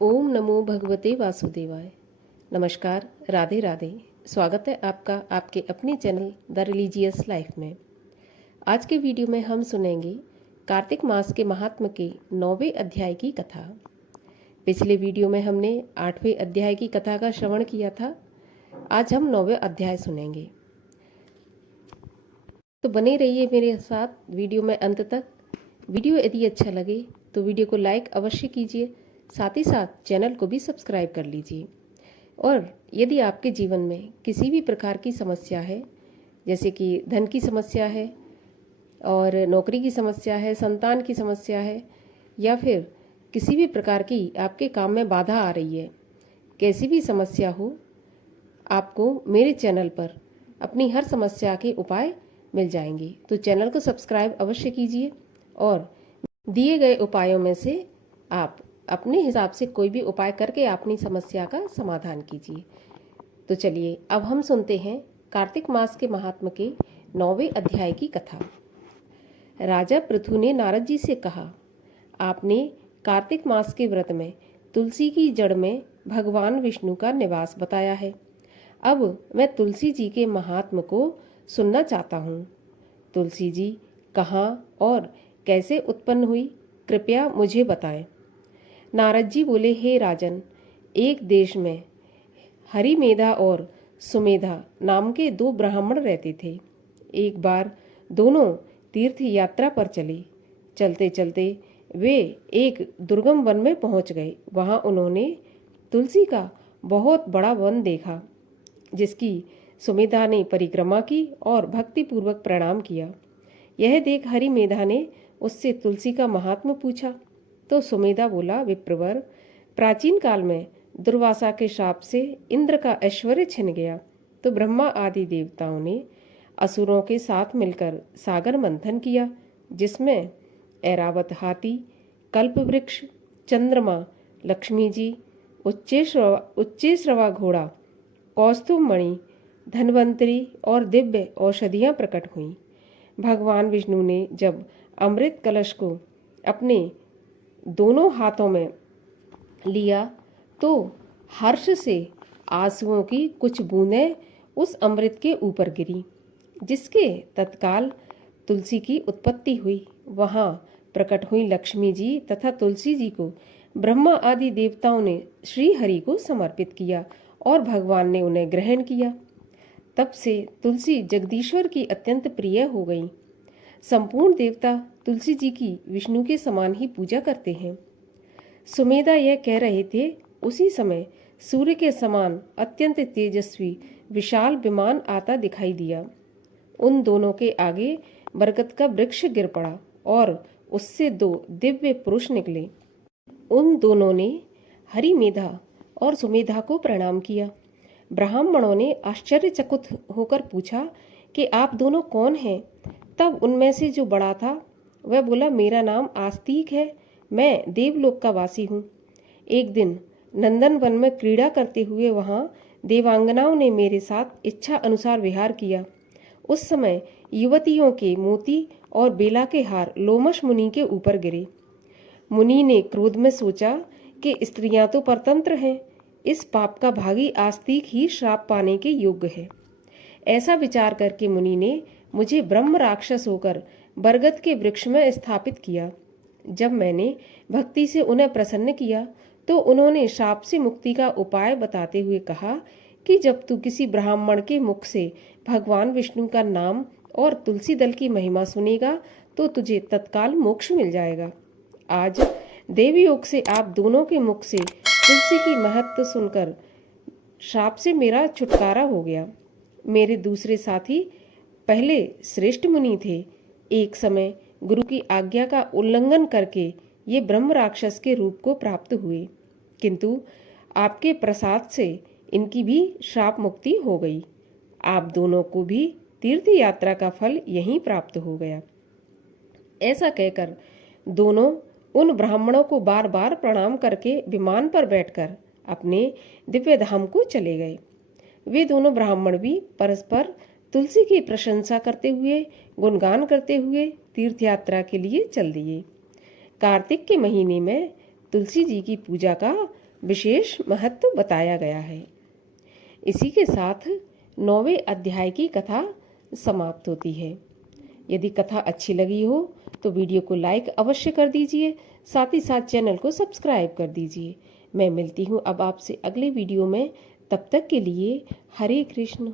ओम नमो भगवते वासुदेवाय। नमस्कार, राधे राधे। स्वागत है आपका आपके अपने चैनल द रिलीजियस लाइफ में। आज के वीडियो में हम सुनेंगे कार्तिक मास के महात्म के 9वें अध्याय की कथा। पिछले वीडियो में हमने 8वें अध्याय की कथा का श्रवण किया था। आज हम 9वें अध्याय सुनेंगे, तो बने रहिए मेरे साथ वीडियो में अंत तक। वीडियो यदि अच्छा लगे तो वीडियो को लाइक अवश्य कीजिए, साथ ही साथ चैनल को भी सब्सक्राइब कर लीजिए। और यदि आपके जीवन में किसी भी प्रकार की समस्या है, जैसे कि धन की समस्या है और नौकरी की समस्या है, संतान की समस्या है, या फिर किसी भी प्रकार की आपके काम में बाधा आ रही है, कैसी भी समस्या हो, आपको मेरे चैनल पर अपनी हर समस्या के उपाय मिल जाएंगे। तो चैनल को सब्सक्राइब अवश्य कीजिए और दिए गए उपायों में से आप अपने हिसाब से कोई भी उपाय करके अपनी समस्या का समाधान कीजिए। तो चलिए अब हम सुनते हैं कार्तिक मास के महात्म के 9वें अध्याय की कथा। राजा पृथु ने नारद जी से कहा, आपने कार्तिक मास के व्रत में तुलसी की जड़ में भगवान विष्णु का निवास बताया है। अब मैं तुलसी जी के महात्म को सुनना चाहता हूँ। तुलसी जी कहाँ और कैसे उत्पन्न हुई, कृपया मुझे बताएं। नारद जी बोले, हे राजन, एक देश में हरिमेधा और सुमेधा नाम के 2 ब्राह्मण रहते थे। एक बार दोनों तीर्थ यात्रा पर चले। चलते चलते वे एक दुर्गम वन में पहुंच गए। वहां उन्होंने तुलसी का बहुत बड़ा वन देखा, जिसकी सुमेधा ने परिक्रमा की और भक्तिपूर्वक प्रणाम किया। यह देख हरिमेधा ने उससे तुलसी का महात्म्य पूछा तो सुमेधा बोला, विप्रवर, प्राचीन काल में दुर्वासा के शाप से इंद्र का ऐश्वर्य छिन गया तो ब्रह्मा आदि देवताओं ने असुरों के साथ मिलकर सागर मंथन किया, जिसमें ऐरावत हाथी, कल्पवृक्ष, चंद्रमा, लक्ष्मी जी, उच्चेश्रवा घोड़ा, कौस्तुभ मणि, धन्वंतरी और दिव्य औषधियां प्रकट हुईं। भगवान विष्णु ने जब अमृत कलश को अपने दोनों हाथों में लिया तो हर्ष से आंसुओं की कुछ बूंदें उस अमृत के ऊपर गिरी, जिसके तत्काल तुलसी की उत्पत्ति हुई। वहां प्रकट हुई लक्ष्मी जी तथा तुलसी जी को ब्रह्मा आदि देवताओं ने श्री हरि को समर्पित किया और भगवान ने उन्हें ग्रहण किया। तब से तुलसी जगदीश्वर की अत्यंत प्रिय हो गई। संपूर्ण देवता तुलसी जी की विष्णु के समान ही पूजा करते हैं। सुमेधा यह कह रहे थे, उसी समय सूर्य के समान अत्यंत तेजस्वी विशाल विमान आता दिखाई दिया। उन दोनों के आगे बरगद का वृक्ष गिर पड़ा और उससे 2 दिव्य पुरुष निकले। उन दोनों ने हरिमेधा और सुमेधा को प्रणाम किया। ब्राह्मणों ने आश्चर्यचकित होकर पूछा कि आप दोनों कौन हैं? तब उनमें से जो बड़ा था वह बोला, मेरा नाम आस्तिक है, मैं देवलोक का वासी हूँ। एक दिन नंदन वन में क्रीड़ा करते हुए वहाँ देवांगनाओं ने मेरे साथ इच्छा अनुसार विहार किया। उस समय युवतियों के मोती और बेला के हार लोमश मुनि के ऊपर गिरे। मुनि ने क्रोध में सोचा कि स्त्रियां तो परतंत्र हैं, इस पाप का भागी आस्तिक ही श्राप पाने के योग्य है। ऐसा विचार करके मुनि ने मुझे ब्रह्म राक्षस होकर बरगद के वृक्ष में स्थापित किया। जब मैंने भक्ति से उन्हें प्रसन्न किया तो उन्होंने शाप से मुक्ति का उपाय बताते हुए कहा कि जब तू किसी ब्राह्मण के मुख से भगवान विष्णु का नाम और तुलसी दल की महिमा सुनेगा तो तुझे तत्काल मोक्ष मिल जाएगा। आज देवयोग से आप दोनों के मुख से तुलसी की महत्व सुनकर शाप से मेरा छुटकारा हो गया। मेरे दूसरे साथी पहले श्रेष्ठ मुनि थे। एक समय गुरु की आज्ञा का उल्लंघन करके ये ब्रह्म राक्षस के रूप को प्राप्त हुए, किंतु आपके प्रसाद से इनकी भी श्राप मुक्ति हो गई। आप दोनों को भी तीर्थ यात्रा का फल यहीं प्राप्त हो गया। ऐसा कहकर दोनों उन ब्राह्मणों को बार बार प्रणाम करके विमान पर बैठकर अपने दिव्य धाम को चले गए। वे दोनों ब्राह्मण भी परस्पर तुलसी की प्रशंसा करते हुए, गुणगान करते हुए तीर्थ यात्रा के लिए चल दिए। कार्तिक के महीने में तुलसी जी की पूजा का विशेष महत्व बताया गया है। इसी के साथ 9वें अध्याय की कथा समाप्त होती है। यदि कथा अच्छी लगी हो तो वीडियो को लाइक अवश्य कर दीजिए, साथ ही साथ चैनल को सब्सक्राइब कर दीजिए। मैं मिलती हूँ अब आपसे अगले वीडियो में, तब तक के लिए हरे कृष्ण।